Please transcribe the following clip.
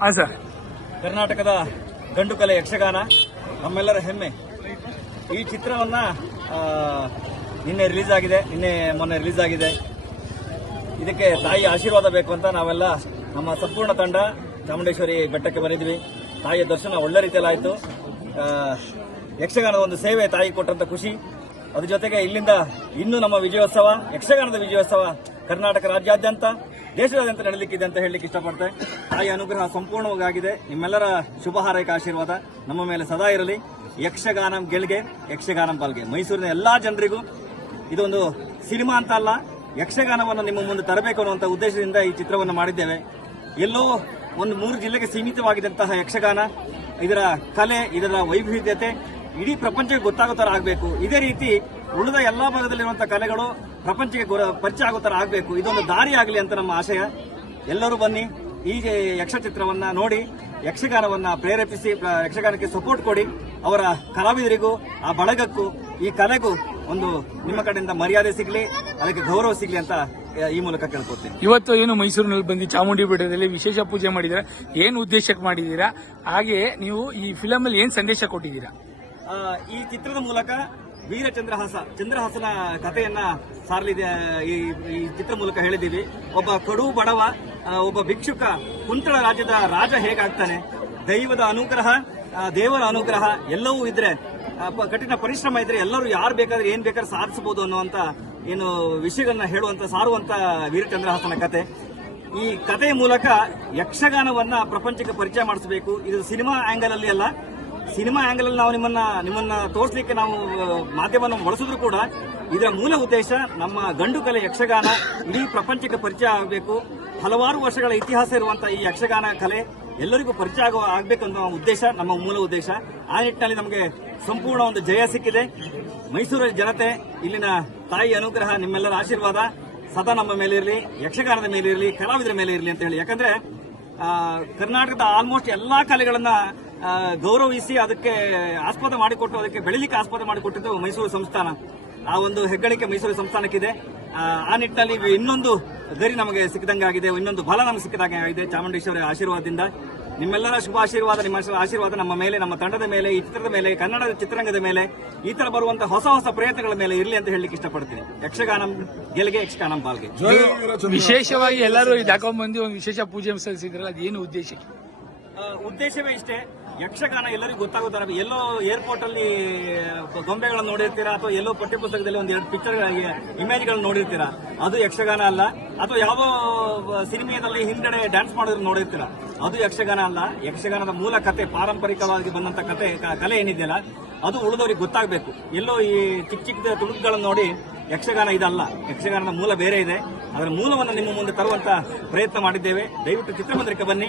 ಹಾಂ ಕರ್ನಾಟಕದ ಗಂಡು ಕಲೆ ಯಕ್ಷಗಾನ, ನಮ್ಮೆಲ್ಲರ ಹೆಮ್ಮೆ. ಈ ಚಿತ್ರವನ್ನ ನಿನ್ನೆ ರಿಲೀಸ್ ಆಗಿದೆ, ನಿನ್ನೆ ಮೊನ್ನೆ ರಿಲೀಸ್ ಆಗಿದೆ. ಇದಕ್ಕೆ ತಾಯಿ ಆಶೀರ್ವಾದ ಬೇಕು ಅಂತ ನಾವೆಲ್ಲ ನಮ್ಮ ಸಂಪೂರ್ಣ ತಂಡ ಚಾಮುಂಡೇಶ್ವರಿ ಬೆಟ್ಟಕ್ಕೆ ಬಂದಿದ್ವಿ. ತಾಯಿಯ ದರ್ಶನ ಒಳ್ಳೆ ರೀತಿಯಲ್ಲಿ ಆಯಿತು ಯಕ್ಷಗಾನದ ಒಂದು ಸೇವೆ ತಾಯಿ ಕೊಟ್ಟಂತ ಖುಷಿ. ಅದ್ರ ಜೊತೆಗೆ ಇಲ್ಲಿಂದ ಇನ್ನೂ ನಮ್ಮ ವಿಜಯೋತ್ಸವ, ಯಕ್ಷಗಾನದ ವಿಜಯೋತ್ಸವ ಕರ್ನಾಟಕ ರಾಜ್ಯಾದ್ಯಂತ. ದೇಶದಾದ್ಯಂತ ನಡೆಯಲಿಕ್ಕಿದೆ ಅಂತ ಹೇಳಲಿಕ್ಕೆ ಇಷ್ಟಪಡ್ತೆ ತಾಯಿ ಅನುಗ್ರಹ ಸಂಪೂರ್ಣವಾಗಿದೆ. ನಿಮ್ಮೆಲ್ಲರ ಶುಭ ಹಾರೈಕೆ ಆಶೀರ್ವಾದ ನಮ್ಮ ಮೇಲೆ ಸದಾ ಇರಲಿ. ಯಕ್ಷಗಾನಂ ಗೆಲ್ಗೆ, ಯಕ್ಷಗಾನಂ ಪಾಲ್ಗೆ. ಮೈಸೂರಿನ ಎಲ್ಲಾ ಜನರಿಗೂ ಇದೊಂದು ಸಿನಿಮಾ ಅಂತ ಅಲ್ಲ, ಯಕ್ಷಗಾನವನ್ನು ನಿಮ್ಮ ಮುಂದೆ ತರಬೇಕು ಅನ್ನುವಂಥ ಉದ್ದೇಶದಿಂದ ಈ ಚಿತ್ರವನ್ನು ಮಾಡಿದ್ದೇವೆ. ಎಲ್ಲೋ ಒಂದು ಮೂರು ಜಿಲ್ಲೆಗೆ ಸೀಮಿತವಾಗಿದ್ದಂತಹ ಯಕ್ಷಗಾನ. ಇದರ ಕಲೆ, ಇದರ ವೈವಿಧ್ಯತೆ ಇಡೀ ಪ್ರಪಂಚಕ್ಕೆ ಗೊತ್ತಾಗೋ ಥರ ಆಗಬೇಕು. ಇದೇ ರೀತಿ ಉಳಿದ ಎಲ್ಲಾ ಭಾಗದಲ್ಲಿರುವಂತಹ ಕಲೆಗಳು ಪ್ರಪಂಚಕ್ಕೆ ಪರಿಚಯ ಆಗೋ ಥರ ಆಗಬೇಕು. ಇದೊಂದು ದಾರಿ ಆಗಲಿ ಅಂತ ನಮ್ಮ ಆಶಯ. ಎಲ್ಲರೂ ಬನ್ನಿ ಈ ಯಕ್ಷ ಚಿತ್ರವನ್ನ ನೋಡಿ ಯಕ್ಷಗಾನವನ್ನ ಪ್ರೇರೇಪಿಸಿ ಯಕ್ಷಗಾನಕ್ಕೆ ಸಪೋರ್ಟ್ ಕೊಡಿ. ಅವರ ಕಲಾವಿದರಿಗೂ ಆ ಬಳಗಕ್ಕೂ ಈ ಕಲೆಗೂ ಒಂದು ನಿಮ್ಮ ಕಡೆಯಿಂದ ಮರ್ಯಾದೆ ಸಿಗಲಿ ಅದಕ್ಕೆ ಗೌರವ ಸಿಗಲಿ ಅಂತ ಈ ಮೂಲಕ ಕೇಳ್ಕೊತೀನಿ. ಇವತ್ತು ಏನು ಮೈಸೂರಿನಲ್ಲಿ ಬಂದು ಚಾಮುಂಡಿ ಬೆಟ್ಟದಲ್ಲಿ ವಿಶೇಷ ಪೂಜೆ ಮಾಡಿದೀರ ಏನು ಉದ್ದೇಶಕ್ಕೆ ಮಾಡಿದ್ದೀರಾ? ಹಾಗೆ ನೀವು ಈ ಫಿಲಮ್ ಅಲ್ಲಿ ಏನ್ ಸಂದೇಶ ಕೊಟ್ಟಿದ್ದೀರಾ? ಈ ಚಿತ್ರದ ಮೂಲಕ ವೀರ ಚಂದ್ರಹಾಸ ಚಂದ್ರಹಾಸನ ಕಥೆಯನ್ನ ಸಾರಲಿದೆ, ಈ ಈ ಚಿತ್ರ ಮೂಲಕ ಹೇಳಿದ್ದೀವಿ. ಒಬ್ಬ ಕಡು ಬಡವ ಒಬ್ಬ ಭಿಕ್ಷುಕ ಕುಂತಳ ರಾಜ್ಯದ ರಾಜ ಹೇಗಾಗ್ತಾನೆ? ದೈವದ ಅನುಗ್ರಹ ದೇವರ ಅನುಗ್ರಹ ಎಲ್ಲವೂ ಇದ್ರೆ ಕಠಿಣ ಪರಿಶ್ರಮ ಇದ್ರೆ ಎಲ್ಲರೂ ಯಾರು ಬೇಕಾದ್ರೆ ಏನ್ ಬೇಕಾದ್ರೆ ಸಾಧಿಸಬಹುದು ಅನ್ನುವಂತ ಏನು ವಿಷಯಗಳನ್ನ ಹೇಳುವಂತ, ಸಾರುವಂತ ವೀರಚಂದ್ರಹಾಸನ ಕತೆ. ಈ ಕಥೆಯ ಮೂಲಕ ಯಕ್ಷಗಾನವನ್ನ ಪ್ರಪಂಚಕ್ಕೆ ಪರಿಚಯ ಮಾಡಿಸಬೇಕು. ಇದು ಸಿನಿಮಾ ಆಂಗಲ್ ಅಲ್ಲಿ ಅಲ್ಲ. ಸಿನಿಮಾ ಆಂಗಲ್ ನಾವು ನಿಮ್ಮನ್ನ ನಿಮ್ಮನ್ನ ತೋರಿಸಲಿಕ್ಕೆ ನಾವು ಮಾಧ್ಯಮವನ್ನು ಬಳಸಿದ್ರು ಕೂಡ ಇದರ ಮೂಲ ಉದ್ದೇಶ ನಮ್ಮ ಗಂಡು ಕಲೆ ಯಕ್ಷಗಾನ, ಇಡೀ ಪ್ರಪಂಚಕ್ಕೆ ಪರಿಚಯ ಆಗಬೇಕು. ಹಲವಾರು ವರ್ಷಗಳ ಇತಿಹಾಸ ಇರುವಂತಹ ಈ ಯಕ್ಷಗಾನ ಕಲೆ ಎಲ್ಲರಿಗೂ ಪರಿಚಯ ಆಗುವ ಆಗ್ಬೇಕು ಅನ್ನೋ ಉದ್ದೇಶ, ನಮ್ಮ ಮೂಲ ಉದ್ದೇಶ. ಆ ನಿಟ್ಟಿನಲ್ಲಿ ನಮಗೆ ಸಂಪೂರ್ಣ ಒಂದು ಜಯ ಸಿಕ್ಕಿದೆ. ಮೈಸೂರಿನ ಜನತೆ, ಇಲ್ಲಿನ ತಾಯಿ ಅನುಗ್ರಹ, ನಿಮ್ಮೆಲ್ಲರ ಆಶೀರ್ವಾದ ಸದಾ ನಮ್ಮ ಮೇಲೆ ಇರಲಿ, ಯಕ್ಷಗಾನದ ಮೇಲೆ ಇರಲಿ, ಕಲಾವಿದರ ಮೇಲೆ ಇರಲಿ ಅಂತ ಹೇಳಿ. ಯಾಕಂದ್ರೆ ಕರ್ನಾಟಕದ ಆಲ್ಮೋಸ್ಟ್ ಎಲ್ಲಾ ಕಲೆಗಳನ್ನ ಗೌರವಿಸಿ ಅದಕ್ಕೆ ಆಸ್ಪದ ಮಾಡಿಕೊಟ್ಟು ಅದಕ್ಕೆ ಬೆಳಿಲಿಕ್ಕೆ ಆಸ್ಪದ ಮಾಡಿಕೊಟ್ಟಿದ್ದು ಮೈಸೂರು ಸಂಸ್ಥಾನ. ಆ ಒಂದು ಹೆಗ್ಗಳಿಕೆ ಮೈಸೂರು ಸಂಸ್ಥಾನಕ್ಕಿದೆ. ಆ, ಆ ನಿಟ್ಟಿನಲ್ಲಿ ಇನ್ನೊಂದು ಗರಿ ನಮಗೆ ಸಿಕ್ಕಿದಂಗಾಗಿದೆ. ಇನ್ನೊಂದು ಬಲ ನಮಗೆ ಸಿಕ್ಕಿದಂಗೆ ಆಗಿದೆ ಚಾಮುಂಡೇಶ್ವರಿ ಆಶೀರ್ವಾದದಿಂದ. ನಿಮ್ಮೆಲ್ಲರ ಶುಭ ಆಶೀರ್ವಾದ ನಿಮ್ಮ ಆಶೀರ್ವಾದ ನಮ್ಮ ಮೇಲೆ ನಮ್ಮ ತಂಡದ ಮೇಲೆ ಈ ಚಿತ್ರದ ಮೇಲೆ ಕನ್ನಡದ ಚಿತ್ರರಂಗದ ಮೇಲೆ ಈ ತರ ಬರುವಂತಹ ಹೊಸ ಹೊಸ ಪ್ರಯತ್ನಗಳ ಮೇಲೆ ಇರಲಿ ಅಂತ ಹೇಳಲಿಕ್ಕೆ ಇಷ್ಟಪಡ್ತೀನಿ. ಯಕ್ಷಗಾನಂ ಗೆಲ್ಗೆ ಯಕ್ಷಗಾನಂ ಬಾಲ್ಗೆ ವಿಶೇಷವಾಗಿ ಎಲ್ಲರೂ ಇದು ಒಂದು ವಿಶೇಷ ಪೂಜೆ ಸಲ್ಲಿಸಿದ್ರಲ್ಲ ಅದೇನು ಉದ್ದೇಶ? ಆ, ಉದ್ದೇಶವೇ ಇಷ್ಟೇ. ಯಕ್ಷಗಾನ ಎಲ್ಲರಿಗೂ ಗೊತ್ತಾಗುತ್ತಾರ ಎಲ್ಲೋ ಏರ್ಪೋರ್ಟ್ ಅಲ್ಲಿ ಗೊಂಬೆಗಳನ್ನು ನೋಡಿರ್ತೀರಾ? ಅಥವಾ ಎಲ್ಲೋ ಪಠ್ಯಪುಸ್ತಕದಲ್ಲಿ ಒಂದು ಎರಡು ಪಿಕ್ಚರ್ ಇಮೇಜ್ಗಳನ್ನು ನೋಡಿರ್ತೀರಾ? ಅದು ಯಕ್ಷಗಾನ ಅಲ್ಲ. ಅಥವಾ ಯಾವ ಸಿನಿಮಾದಲ್ಲಿ ಹಿಂದೆಡೆ ಡ್ಯಾನ್ಸ್ ಮಾಡೋದ್ರ ನೋಡಿರ್ತೀರಾ? ಅದು ಯಕ್ಷಗಾನ ಅಲ್ಲ. ಯಕ್ಷಗಾನದ ಮೂಲ ಕತೆ, ಪಾರಂಪರಿಕವಾಗಿ ಬಂದಂತ ಕತೆ ಕಲೆ ಏನಿದೆಯಲ್ಲ, ಅದು ಉಳಿದವರಿಗೆ ಗೊತ್ತಾಗಬೇಕು. ಎಲ್ಲೋ ಈ ಚಿಕ್ಕ ಚಿಕ್ಕ ತುಣುಕುಗಳನ್ನು ನೋಡಿ ಯಕ್ಷಗಾನ ಇದಲ್ಲ. ಯಕ್ಷಗಾನದ ಮೂಲ ಬೇರೆ ಇದೆ. ಅದರ ಮೂಲವನ್ನು ನಿಮ್ಮ ಮುಂದೆ ತರುವಂತ ಪ್ರಯತ್ನ ಮಾಡಿದ್ದೇವೆ. ದಯವಿಟ್ಟು ಚಿತ್ರಮಂದಿರಕ್ಕೆ ಬನ್ನಿ.